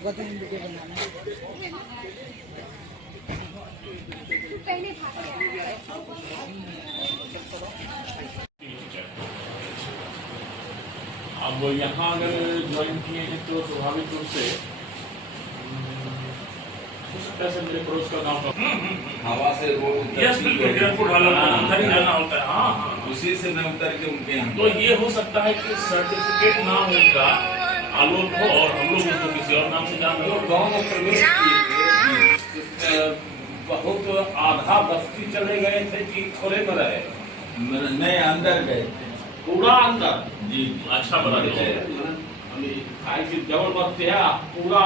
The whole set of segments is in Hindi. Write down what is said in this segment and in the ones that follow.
आपका तो वीडियो बनाना है। अब यहाँ अगर ज्वाइन किए हैं तो स्वाभाविक रूप से सर मेरे पड़ोस का गाँव का हवा से वो यस बिल्कुल गिरफ्तार वाला अंदर ही जाना होता है। हाँ हाँ उसी से मैं उतर के उनके यहाँ तो ये हो सकता है कि सर्टिफिकेट नाम उनका आलोक हो और हम लोग उसको किसी और नाम से जानते हो। गाँव में प्रवेश किए थे बहुत आधा बस्ती चले गए थे कि थोड़े में रहे नहीं अंदर गए पूरा अंदर जी अच्छा बता दीजिए डबल बस्ती है पूरा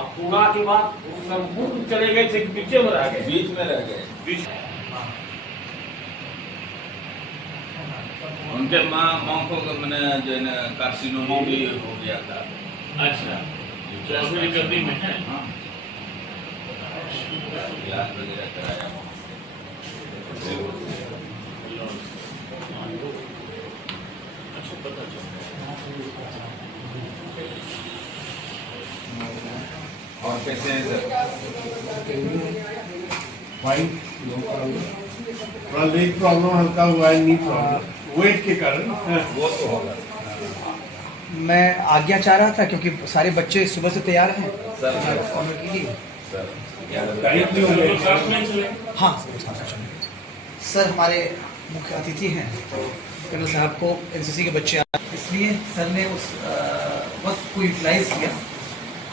अब पूरा के बाद संपूर्ण चले गए थे कि पीछे में रह गए बीच में रह गए बीच उनके माँ को मैंने जो है कार्सिनोमा भी हो गया था। अच्छा तो अभी रिकवरी में है। हाँ इलाज वगैरह कराया अच्छा पता चला और कैसे हैं सर? फाइन थोड़ा लेग प्रॉब्लम हल्का हुआ है, नी प्रॉब्लम वेट के कारण। वो तो होगा मैं आज्ञा चाह रहा था क्योंकि सारे बच्चे सुबह से तैयार हैं। सर ऑनर कीजिए। सर टाइम क्यों हो गया? हाँ सर हमारे मुख्य अतिथि हैं कर्नल साहब को एनसीसी के बच्चे इसलिए सर ने उस वक्त को यूटिलाइज किया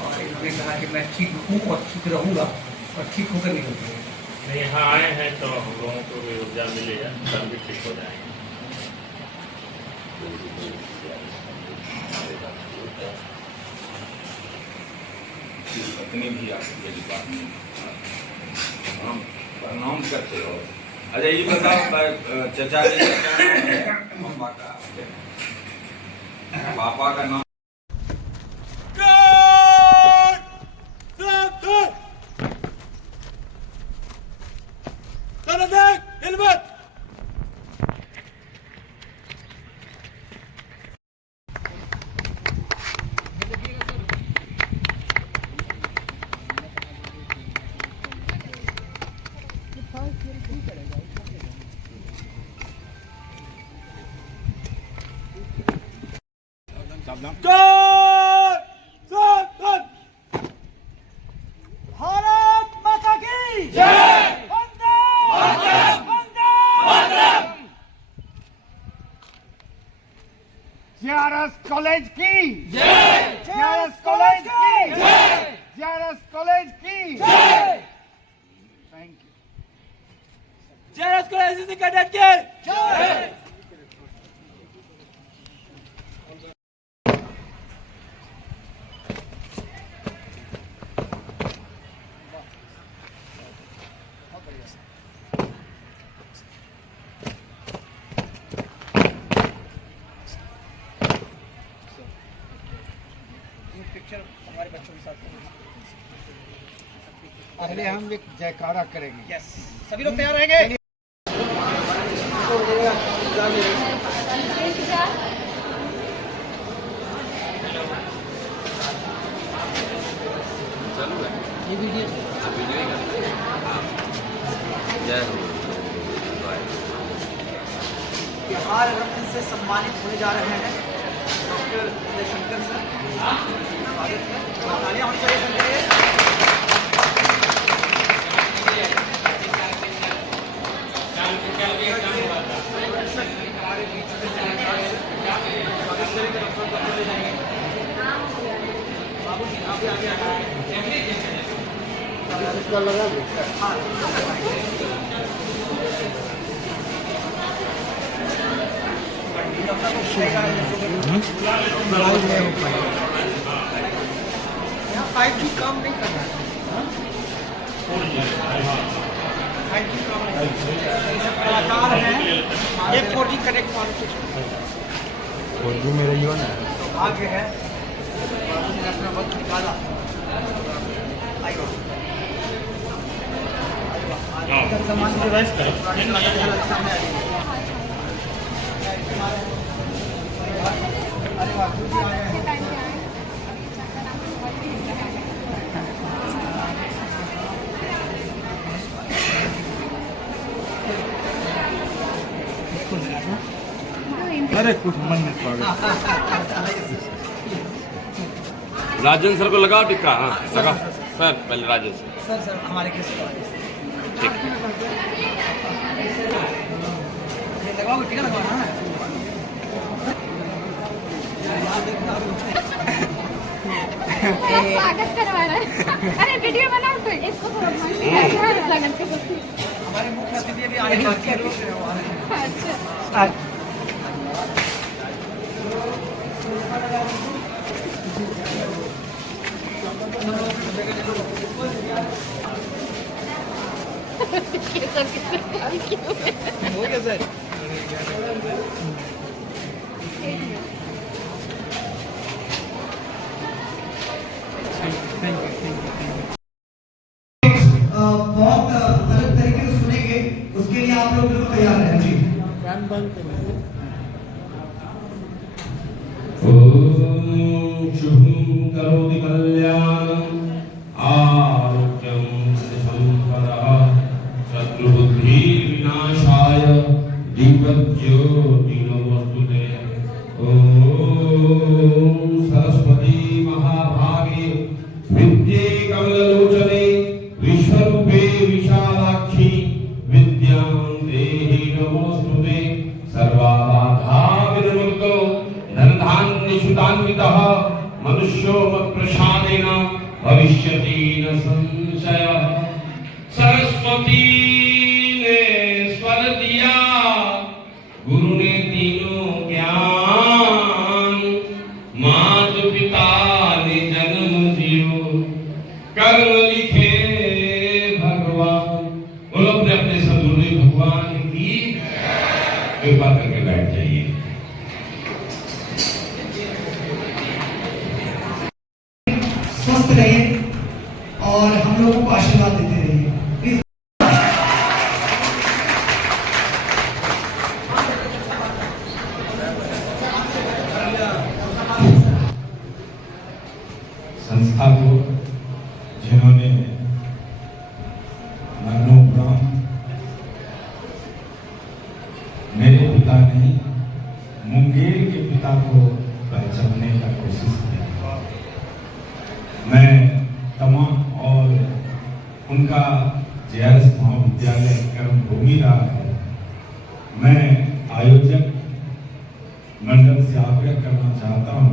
और इन्होंने कहा कि मैं ठीक हूँ और ठीक रहूँगा और ठीक होकर निकलूँगा। यहाँ आए हैं तो हम लोगों को भी ऊर्जा मिलेगा सब भी ठीक हो जाएंगे। पत्नी भी आपकी बात नहीं हम प्रणाम करते हो। अच्छा ये बताओ चचा जी का क्या नाम है? पापा का नाम भारत माता की जय। वंदे वंदे वंदे। JRS कॉलेज की जय। JRS कॉलेज की जय। JRS कॉलेज की जय। Thank you. JRS college cadet के जय। पिक्चर हमारे बच्चों के साथ पहले हम एक जयकारा करेंगे। यस सभी लोग तैयार रहेंगे। ये वीडियो बिहार रत्न से सम्मानित होने जा रहे हैं डॉक्टर जयशंकर सर। स्वागत है। तालियां होनी चाहिए सर के लिए। हमारे बीच में स्वागत करेंगे डॉक्टर को ले जाएंगे। बाबू जी आप भी आगे आगे इसका लगा दो। हाँ यहाँ 5G काम नहीं कर रहा है। 5G काम नहीं कर रहा है। ये सब कलाकार हैं। एक 4G कनेक्ट वाले मेरा युवा ना आगे है उन्होंने अपना वक्त निकाला। सामान की व्यवस्था सामने आ रही है। अरे वाह, अरे कुछ मन में स्वागत राजन सर को लगाओ टिक्का, हाँ लगा सर, पहले राजन सर। सर हमारे केस ठीक लगाओ, टीका लगवाना है। स्वागत करवा रहा है। अरे वीडियो बनाओ तो इसको थोड़ा लगन के सकती। हमारे मुख्य अतिथि भी आने बाकी है। अच्छा हो गया सर। बहुत अलग तरीके से सुनेंगे, उसके लिए आप लोग बिल्कुल तैयार हैं जी। शुभं करोति कल्याणं आरोग्यं संपदः शत्रुबुद्धि विनाशाय दीपज्योति नमोस्तुते। ओम सरस्वती महाभागे विद्ये कमललोचने विश्वरूपे विशालाक्षी विद्यां देहि नमोस्तुते। सर्वाबाधा विनिर्मुक्तो धनधान्यसुतान्वितः मनुष्यो मत्प्रसादेन भविष्यति न संशयः। सरस्वती ने स्वर दिया, गुरु ने तीनों ज्ञान, माता पिता ने जन्म दियो, कर्म लिखे भगवान। बोलो अपने अपने सदगुरुदेव भगवान की कृपा करके बैठ जाइए। स्वस्थ रहिए और हम लोगों को आशीर्वाद देते रहिए। प्लीज संस्था को जिन्होंने मरणोपरांत मेरे पिता ने मुंगेर के पिता को पहचानने का कोशिश किया, मैं तमाम और उनका JRS महाविद्यालय कर्मभूमि रहा है। मैं आयोजक मंडल से आग्रह करना चाहता हूं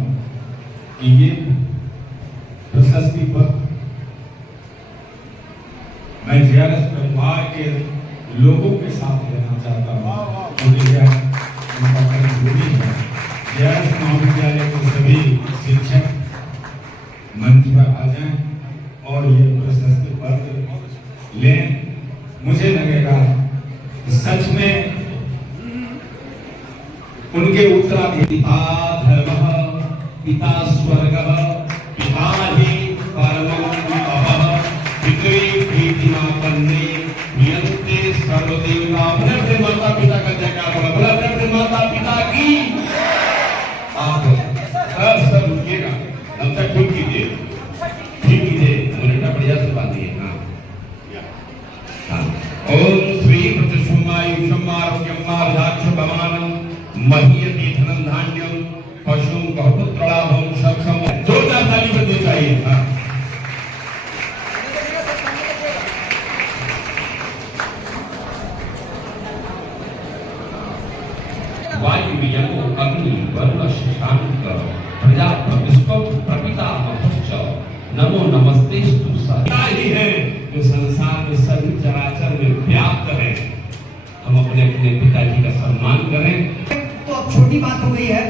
कि ये प्रशस्ति पत्र मैं JRS परिवार के लोगों के साथ लेना चाहता हूं, क्योंकि यह उनका कर्मभूमि है। JRS महाविद्यालय के सभी शिक्षक मंच पर आ जाएं और ये प्रशस्ति पत्र लें। मुझे लगेगा कि सच में उनके उत्तराधिकारी पिता धर्मः पिता स्वर्गः पिता हि परमं विभवः पितृ प्रीतिमापन्ने नियन्ते सर्वदेवता। अपने माता पिता का जयकार बोला, बोला अपने माता पिता की। आप सब रुकिएगा, तब तक ठीक कीजिए, ठीक कीजिए, मुनेटा बढ़िया से बांधिए। हाँ, ओम श्री प्रतिशुम्भायुषमारोग्यमार्धाक्षभमानं महीयते धनं धान्यं पशुं बहुपुत्रलाभं सक्षम। जोरदार ताली बजनी चाहिए। हाँ, वायु यमो अग्नि वरुण शशांक प्रजापतिस्त्वं प्रपितामहश्च नमो नमस्तेस्तु सदा ही है जो संसार में सभी चराचर में व्याप्त है। हम अपने अपने पिताजी का सम्मान करें। तो अब छोटी बात हो गई है,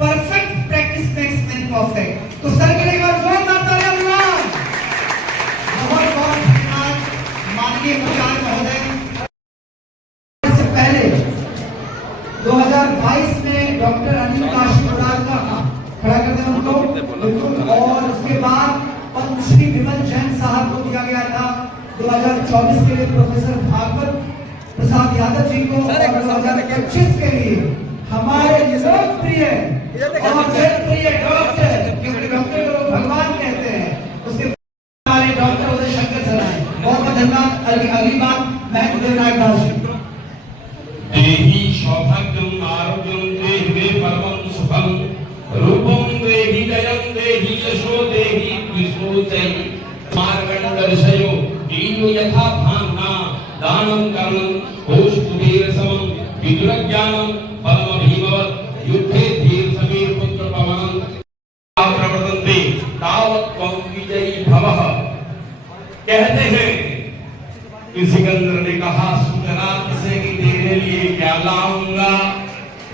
perfect practice makes man perfect. तो सर के लिए जोरदार तालियां। बहुत बहुत धन्यवाद माननीय मुख्यालय महोदय। इससे पहले 2022 में डॉक्टर अनिल काशीराज का खड़ा करते हैं उनको बिल्कुल, और उसके बाद पद्मश्री विमल जैन साहब को दिया गया था 2024 के लिए प्रोफेसर भागवत प्रसाद यादव जी को, और 2025 के लिए हमारे लोकप्रिय और जनप्रिय डॉक्टर, क्योंकि डॉक्टर को भगवान कहते हैं, उसके सुतैः मार्गण्डऋषयो ईयो यथा भान्ना दानं कर्मं कोशकुबेर समं विदुरज्ञानं परमभीमवत् युद्धे धीर समीर पुत्र पवन प्रवर्तन्ते तावत् त्वं विजयी भवः। कहते हैं कि सिकंदर ने कहा सुकरात से कि तेरे लिए क्या लाऊंगा,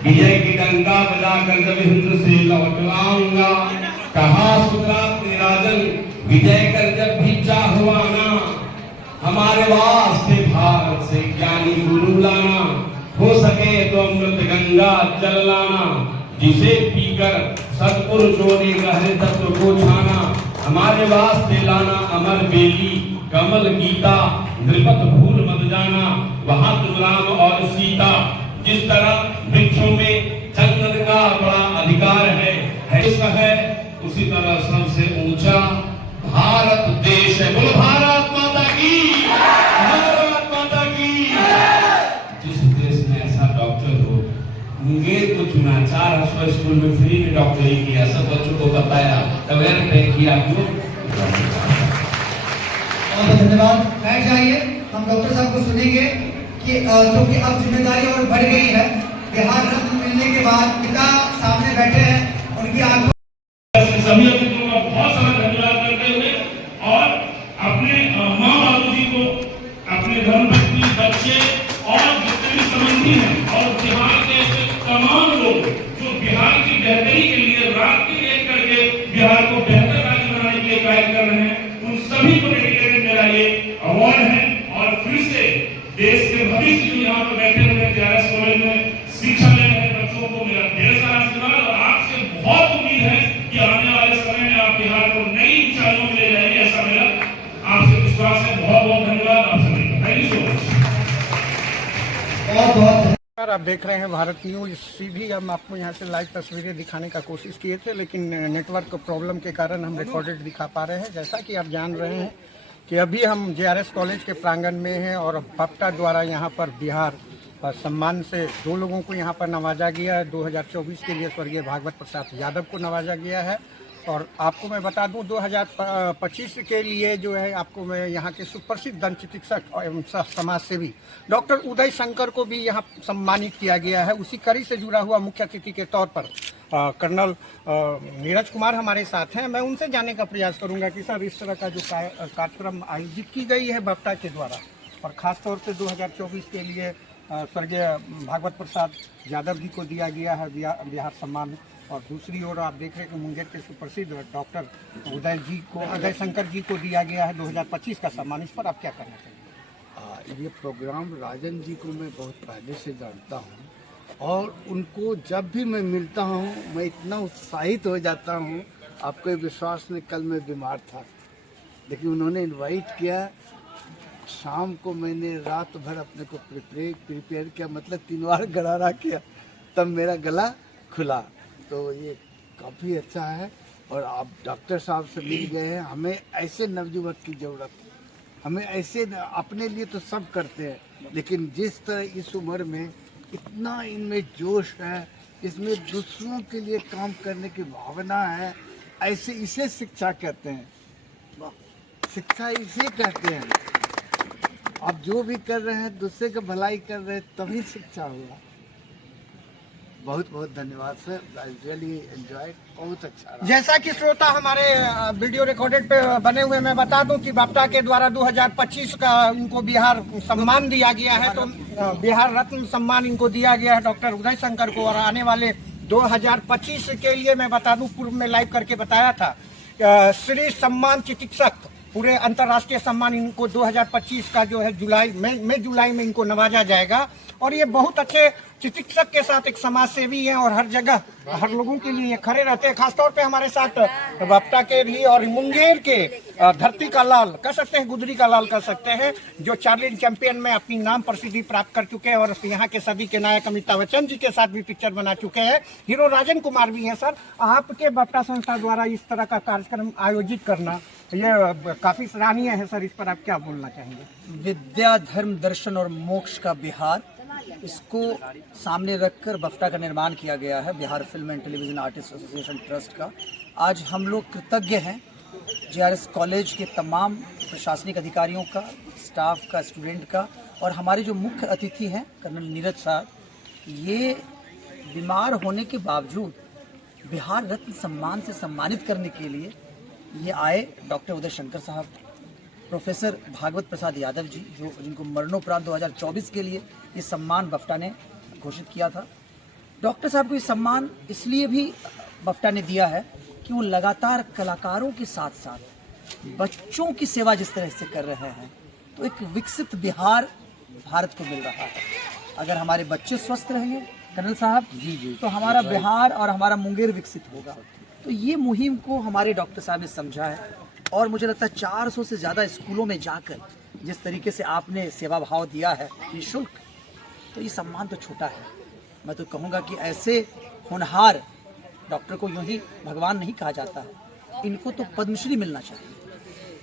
विजय की डंका बजाकर जब हिंद से लौट आऊंगा। कहा सुकरात ने राजन विजय कर जब भी चाहो आना, हमारे वास्ते भारत से ज्ञानी गुरु लाना, हो सके तो अमृत गंगा जल लाना, जिसे पीकर सत्पुरुषों ने गहरे तत्व को छाना। हमारे वास्ते लाना अमर बेली कमल गीता, नृपत भूल मत जाना वहां तुम राम और सीता। जिस तरह वृक्षों में चंदन का बड़ा अधिकार है उसी तरह सबसे ऊंचा भारत देश है। बोलो भारत माता की, भारत माता की। जिस देश में ऐसा डॉक्टर हो, मुंगेर को चुना, 400 स्कूल में फ्री में डॉक्टरी किया, सब बच्चों को बताया, अवेयर किया। बहुत धन्यवाद। बैठ जाइए, हम डॉक्टर साहब को सुनेंगे कि क्योंकि अब जिम्मेदारी और बढ़ गई है। बिहार रत्न मिलने के बाद पिता सामने बैठे हैं, उनकी आंखों सभी अतिथियों का बहुत सारा धन्यवाद करते हुए और अपने माँ बाबू जी को, अपने धर्मपत्नी, बच्चे और जितने भी संबंधी हैं और बिहार के तमाम लोग जो बिहार की बेहतरी के लिए रात दिन एक करके बिहार को बेहतर राज्य बनाने के लिए कार्य कर रहे हैं, उन सभी को डेडिकेटेड मेरा ये अवार्ड है। और फिर से देश के भविष्य जो यहाँ पर बैठे हुए JRS कॉलेज में शिक्षा ले रहे बच्चों को मेरा ढेर सारा आशीर्वाद और आपसे बहुत उम्मीद है कि आने वाले समय में आप बिहार को नई ऊंचाइयों में ले जाएंगे, ऐसा मेरा आपसे विश्वास है। बहुत बहुत धन्यवाद आप सभी का। Thank you so much. बहुत बहुत आप देख रहे हैं भारत न्यूज। सीधी हम आपको यहाँ से लाइव तस्वीरें दिखाने का कोशिश किए थे, लेकिन नेटवर्क प्रॉब्लम के कारण हम रिकॉर्डेड दिखा पा रहे हैं। जैसा कि आप जान रहे हैं कि अभी हम JRS कॉलेज के प्रांगण में हैं और बप्टा द्वारा यहाँ पर बिहार सम्मान से 2 लोगों को यहाँ पर नवाजा गया है। 2024 के लिए स्वर्गीय भागवत प्रसाद यादव को नवाजा गया है। और आपको मैं बता दूं 2025 के लिए जो है आपको मैं यहाँ के सुप्रसिद्ध दंत चिकित्सक एवं समाज सेवी डॉक्टर उदय शंकर को भी यहाँ सम्मानित किया गया है। उसी कड़ी से जुड़ा हुआ मुख्य अतिथि के तौर पर कर्नल नीरज कुमार हमारे साथ हैं। मैं उनसे जानने का प्रयास करूंगा कि सर इस तरह का जो कार्यक्रम आयोजित की गई है बप्टा के द्वारा और ख़ासतौर से 2024 के लिए स्वर्गीय भागवत प्रसाद यादव जी को दिया गया है बिहार सम्मान, और दूसरी ओर आप देख रहे हैं कि मुंगेर के सुप्रसिद्ध डॉक्टर उदय शंकर जी को दिया गया है 2025 का सम्मान। इस पर आप क्या कहना चाहिए? ये प्रोग्राम राजन जी को मैं बहुत पहले से जानता हूँ और उनको जब भी मैं मिलता हूँ मैं इतना उत्साहित हो जाता हूँ, आपको विश्वास नहीं। कल मैं बीमार था लेकिन उन्होंने इनवाइट किया, शाम को मैंने रात भर अपने को प्रिपेयर किया, मतलब 3 बार गरारा किया, तब मेरा गला खुला। तो ये काफ़ी अच्छा है और आप डॉक्टर साहब से मिल गए हैं। हमें ऐसे नवयुवक की ज़रूरत है, हमें ऐसे अपने लिए तो सब करते हैं लेकिन जिस तरह इस उम्र में इतना इनमें जोश है, इसमें दूसरों के लिए काम करने की भावना है, ऐसे इसे शिक्षा कहते हैं। शिक्षा इसे कहते हैं। आप जो भी कर रहे हैं दूसरे का भलाई कर रहे हैं तभी शिक्षा होगा। बहुत बहुत धन्यवाद सर, आई रियली एंजॉय, बहुत अच्छा रहा। जैसा कि श्रोता हमारे वीडियो रिकॉर्डेड पे बने हुए, मैं बता दूं कि बप्टा के द्वारा 2025 का इनको बिहार सम्मान दिया गया है। तो बिहार रत्न सम्मान इनको दिया गया है डॉक्टर उदय शंकर को। और आने वाले 2025 के लिए मैं बता दूं, पूर्व में लाइव करके बताया था, श्री सम्मान चिकित्सक पूरे अंतर्राष्ट्रीय सम्मान इनको 2025 का जो है जुलाई में इनको नवाजा जाएगा। और ये बहुत अच्छे चिकित्सक के साथ एक समाज सेवी हैं और हर जगह हर लोगों के लिए खड़े रहते हैं। खासतौर पे हमारे साथ बप्टा के भी और मुंगेर के धरती का लाल कह सकते हैं, गुदरी का लाल कह सकते हैं, जो चार्लिन चैंपियन में अपनी नाम प्रसिद्धि प्राप्त कर चुके हैं और यहाँ के सदी के नायक अमिताभ बच्चन जी के साथ भी पिक्चर बना चुके हैं। हीरो राजन कुमार भी हैं। सर, आपके बप्टा संस्था द्वारा इस तरह का कार्यक्रम आयोजित करना ये काफी सराहनीय है। सर, इस पर आप क्या बोलना चाहेंगे? विद्या, धर्म, दर्शन और मोक्ष का बिहार, इसको सामने रखकर बप्टा का निर्माण किया गया है Bihar film and television artist association trust का। आज हम लोग कृतज्ञ हैं जेआरएस कॉलेज के तमाम प्रशासनिक अधिकारियों का, स्टाफ का, स्टूडेंट का और हमारे जो मुख्य अतिथि हैं कर्नल नीरज साहब, ये बीमार होने के बावजूद बिहार रत्न सम्मान से सम्मानित करने के लिए ये आए। डॉक्टर उदय शंकर साहब, प्रोफेसर भागवत प्रसाद यादव जी, जिनको मरणोपरांत 2024 के लिए ये सम्मान बफ्टा ने घोषित किया था। डॉक्टर साहब को ये सम्मान इसलिए भी बफ्टा ने दिया है कि वो लगातार कलाकारों के साथ साथ बच्चों की सेवा जिस तरह से कर रहे हैं, तो एक विकसित बिहार भारत को मिल रहा है। अगर हमारे बच्चे स्वस्थ रहेंगे कर्नल साहब जी, तो हमारा बिहार और हमारा मुंगेर विकसित होगा। तो ये मुहिम को हमारे डॉक्टर साहब ने समझा है और मुझे लगता है 400 से ज़्यादा स्कूलों में जाकर जिस तरीके से आपने सेवा भाव दिया है निःशुल्क, तो ये सम्मान तो छोटा है। मैं तो कहूँगा कि ऐसे होनहार डॉक्टर को यूँ ही भगवान नहीं कहा जाता है, इनको तो पद्मश्री मिलना चाहिए,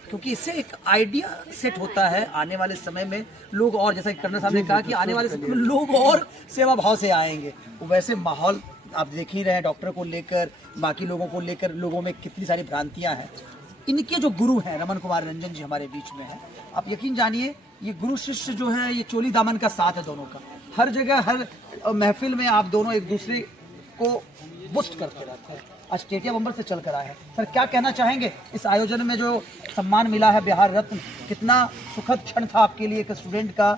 क्योंकि इससे एक आइडिया सेट होता है आने वाले समय में लोग, और जैसा कि कर्नल साहब ने कहा कि आने वाले समय में लोग और सेवा भाव से आएंगे। वो वैसे माहौल आप देख ही रहे हैं, डॉक्टर को लेकर, बाकी लोगों को लेकर लोगों में कितनी सारी भ्रांतियाँ हैं। इनके जो गुरु हैं रमन कुमार रंजन जी हमारे बीच में हैं, आप यकीन जानिए ये गुरु शिष्य जो है ये चोली दामन का साथ है दोनों का। हर जगह हर महफिल में आप दोनों एक दूसरे को बुस्ट करते रहते हैं। आज टेटिया बम्बर से चल कर आए हैं। सर क्या कहना चाहेंगे, इस आयोजन में जो सम्मान मिला है बिहार रत्न, कितना सुखद क्षण था आपके लिए एक स्टूडेंट का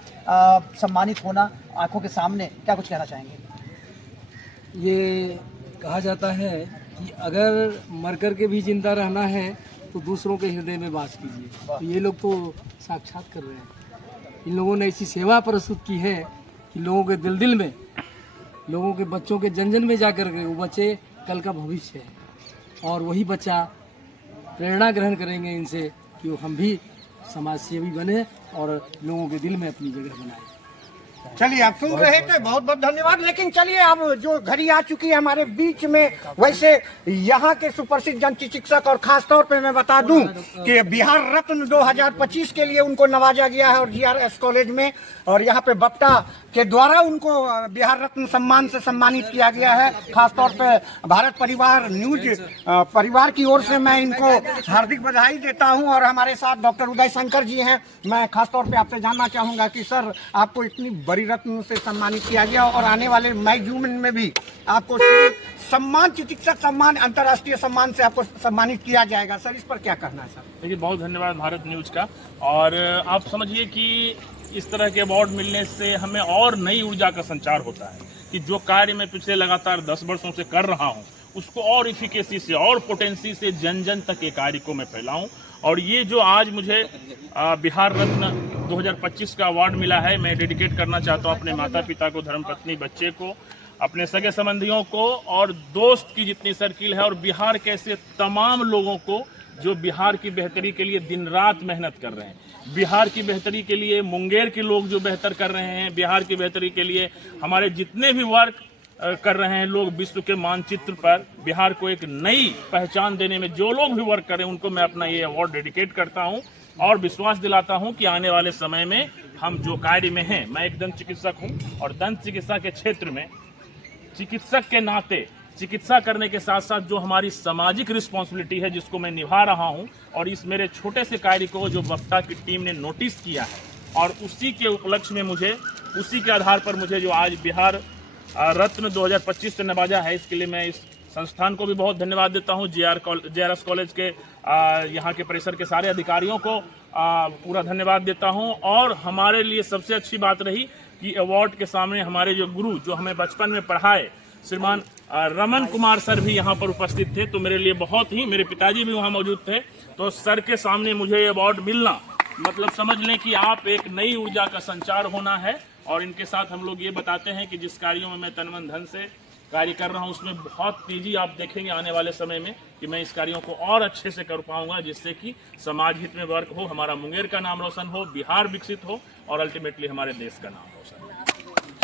सम्मानित होना आंखों के सामने, क्या कुछ कहना चाहेंगे? ये कहा जाता है कि अगर मर कर के भी जिंदा रहना है तो दूसरों के हृदय में वास कीजिए। तो ये लोग तो साक्षात कर रहे हैं। इन लोगों ने ऐसी सेवा प्रस्तुत की है कि लोगों के दिल में, लोगों के बच्चों के जन में जाकर के, वो बच्चे कल का भविष्य है और वही बच्चा प्रेरणा ग्रहण करेंगे इनसे कि हम भी समाज सेवी बने और लोगों के दिल में अपनी जगह बनाए। चलिए आप सुन रहे थे, बहुत बहुत धन्यवाद। लेकिन चलिए अब जो घड़ी आ चुकी है हमारे बीच में, वैसे यहाँ के सुप्रसिद्ध जन चिकित्सक और खास तौर पे मैं बता दूं कि बिहार रत्न 2025 के लिए उनको नवाजा गया है और जीआरएस कॉलेज में, और यहाँ पे बफ्टा के द्वारा उनको बिहार रत्न सम्मान से सम्मानित किया गया है। खास तौर पे भारत परिवार न्यूज परिवार की ओर से मैं इनको हार्दिक बधाई देता हूँ। और हमारे साथ डॉक्टर उदय शंकर जी हैं। मैं खास तौर पे आपसे जानना चाहूँगा कि सर आपको इतनी बड़ी रत्न से सम्मानित किया गया और आने वाले मई जून में भी आपको सम्मान, चिकित्सक सम्मान, अंतर्राष्ट्रीय सम्मान से आपको सम्मानित किया जाएगा। सर इस पर क्या कहना है? सर देखिए, बहुत धन्यवाद भारत न्यूज का। और आप समझिए कि इस तरह के अवार्ड मिलने से हमें और नई ऊर्जा का संचार होता है कि जो कार्य मैं पिछले लगातार 10 वर्षों से कर रहा हूँ उसको और इफिकेसी से और पोटेंसी से जन जन तक के कार्य को मैं फैलाऊं। और ये जो आज मुझे बिहार रत्न 2025 का अवार्ड मिला है, मैं डेडिकेट करना चाहता हूँ अपने माता पिता को, धर्मपत्नी, बच्चे को, अपने सगे संबंधियों को और दोस्त की जितनी सर्किल है, और बिहार के ऐसे तमाम लोगों को जो बिहार की बेहतरी के लिए दिन रात मेहनत कर रहे हैं, बिहार की बेहतरी के लिए मुंगेर के लोग जो बेहतर कर रहे हैं, बिहार की बेहतरी के लिए हमारे जितने भी वर्क कर रहे हैं लोग विश्व के मानचित्र पर बिहार को एक नई पहचान देने में जो लोग भी वर्क करें, उनको मैं अपना ये अवार्ड डेडिकेट करता हूं और विश्वास दिलाता हूं कि आने वाले समय में हम जो कार्य में हैं, मैं एक दंत चिकित्सक हूं और दंत चिकित्सा के क्षेत्र में चिकित्सक के नाते चिकित्सा करने के साथ साथ जो हमारी सामाजिक रिस्पॉन्सिबिलिटी है जिसको मैं निभा रहा हूं, और इस मेरे छोटे से कार्य को जो बफ्टा की टीम ने नोटिस किया है और उसी के उपलक्ष्य में मुझे, उसी के आधार पर मुझे जो आज बिहार रत्न 2025 से नवाजा है, इसके लिए मैं इस संस्थान को भी बहुत धन्यवाद देता हूं। जेआरएस कॉलेज के यहाँ के परिसर के सारे अधिकारियों को पूरा धन्यवाद देता हूं। और हमारे लिए सबसे अच्छी बात रही कि अवार्ड के सामने हमारे जो गुरु जो हमें बचपन में पढ़ाए, श्रीमान रमन कुमार सर भी यहाँ पर उपस्थित थे। तो मेरे लिए बहुत ही, मेरे पिताजी भी वहाँ मौजूद थे, तो सर के सामने मुझे ये अवार्ड मिलना मतलब समझ लें कि आप एक नई ऊर्जा का संचार होना है। और इनके साथ हम लोग ये बताते हैं कि जिस कार्यों में मैं तन मन धन से कार्य कर रहा हूँ उसमें बहुत तेजी आप देखेंगे आने वाले समय में कि मैं इस कार्यों को और अच्छे से कर पाऊंगा, जिससे कि समाज हित में वर्क हो, हमारा मुंगेर का नाम रोशन हो, बिहार विकसित हो और अल्टीमेटली हमारे देश का नाम रोशन हो।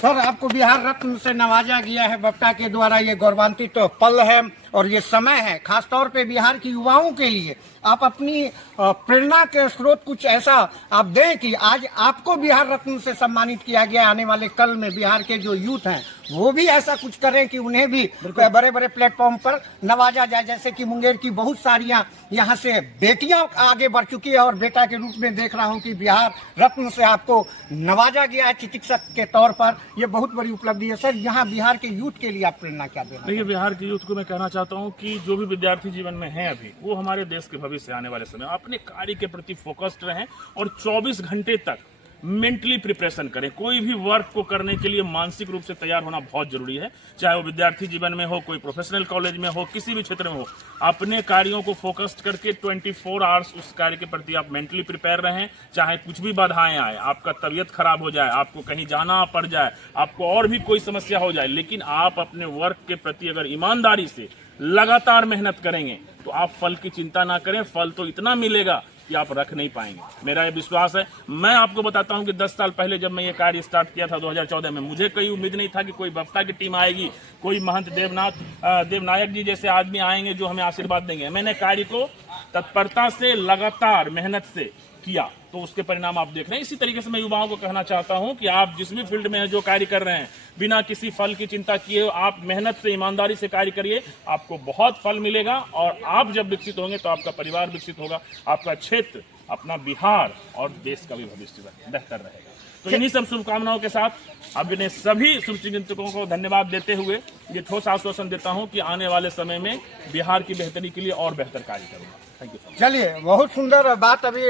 सर आपको बिहार रत्न से नवाजा गया है बफ्टा के द्वारा, ये गौरवान्वित पल है और ये समय है खास तौर पे बिहार के युवाओं के लिए। आप अपनी प्रेरणा के स्रोत कुछ ऐसा आप दें कि आज आपको बिहार रत्न से सम्मानित किया गया, आने वाले कल में बिहार के जो यूथ हैं वो भी ऐसा कुछ करें कि उन्हें भी बड़े बड़े प्लेटफॉर्म पर नवाजा जाए। जैसे कि मुंगेर की बहुत सारियां यहाँ से बेटियां आगे बढ़ चुकी है और बेटा के रूप में देख रहा हूँ कि बिहार रत्न से आपको नवाजा गया है चिकित्सक के तौर पर। ये बहुत बड़ी उपलब्धि है। सर, यहाँ बिहार के यूथ के लिए आप प्रेरणा क्या देना? देखिए, बिहार के यूथ को मैं कहना चाहता हूँ कि जो भी विद्यार्थी जीवन में हैं अभी, वो हमारे देश के भविष्य आने वाले समय अपने कार्य के प्रति फोकस्ड रहें और 24 घंटे तक मेंटली प्रिपरेशन करें। कोई भी वर्क को करने के लिए मानसिक रूप से तैयार होना बहुत जरूरी है, चाहे वो विद्यार्थी जीवन में हो, कोई प्रोफेशनल कॉलेज में हो, किसी भी क्षेत्र में हो। अपने कार्यों को फोकस्ड करके 24 आवर्स उस कार्य के प्रति आप मेंटली प्रिपेयर रहें। चाहे कुछ भी बाधाएं आए, आपका तबीयत खराब हो जाए, आपको कहीं जाना पड़ जाए, आपको और भी कोई समस्या हो जाए, लेकिन आप अपने वर्क के प्रति अगर ईमानदारी से लगातार मेहनत करेंगे तो आप फल की चिंता ना करें। फल तो इतना मिलेगा कि आप रख नहीं पाएंगे, मेरा ये विश्वास है। मैं आपको बताता हूं कि 10 साल पहले जब मैं ये कार्य स्टार्ट किया था 2014 में, मुझे कोई उम्मीद नहीं था कि कोई बफ्ता की टीम आएगी, कोई महंत देवनायक जी जैसे आदमी आएंगे जो हमें आशीर्वाद देंगे। मैंने कार्य को तत्परता से, लगातार मेहनत से किया, तो उसके परिणाम आप देख रहे हैं। इसी तरीके से मैं युवाओं को कहना चाहता हूं कि आप जिस भी फील्ड में जो कार्य कर रहे हैं, बिना किसी फल की चिंता किए आप मेहनत से, ईमानदारी से कार्य करिए, आपको बहुत फल मिलेगा। और आप जब विकसित होंगे तो आपका परिवार विकसित होगा, आपका क्षेत्र, अपना बिहार और देश का भी भविष्य बेहतर रहेगा। तो इन्हीं सब शुभकामनाओं के साथ अपने सभी शुभचिंतकों को धन्यवाद देते हुए ये ठोस आश्वासन देता हूं कि आने वाले समय में बिहार की बेहतरी के लिए और बेहतर कार्य करूंगा। Thank you. चलिए, बहुत सुंदर बात अभी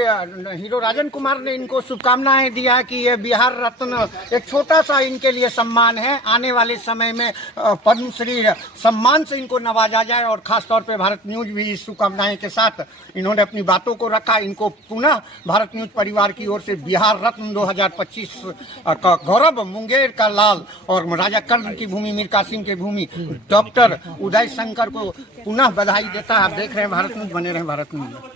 हीरो राजन कुमार ने इनको शुभकामनाएं दिया कि ये बिहार रत्न एक छोटा सा इनके लिए सम्मान है। आने वाले समय में पद्मश्री सम्मान से इनको नवाजा जाए और खास तौर पे भारत न्यूज भी इस शुभकामनाएं के साथ इन्होंने अपनी बातों को रखा। इनको पुनः भारत न्यूज परिवार की ओर से बिहार रत्न 2025 का गौरव, मुंगेर का लाल और राजा कर्ण की भूमि, मीर कासिम की भूमि डॉक्टर उदय शंकर को पुनः बधाई देता है। आप देख रहे हैं भारत न्यूज, बने रहे भारत न्यूज।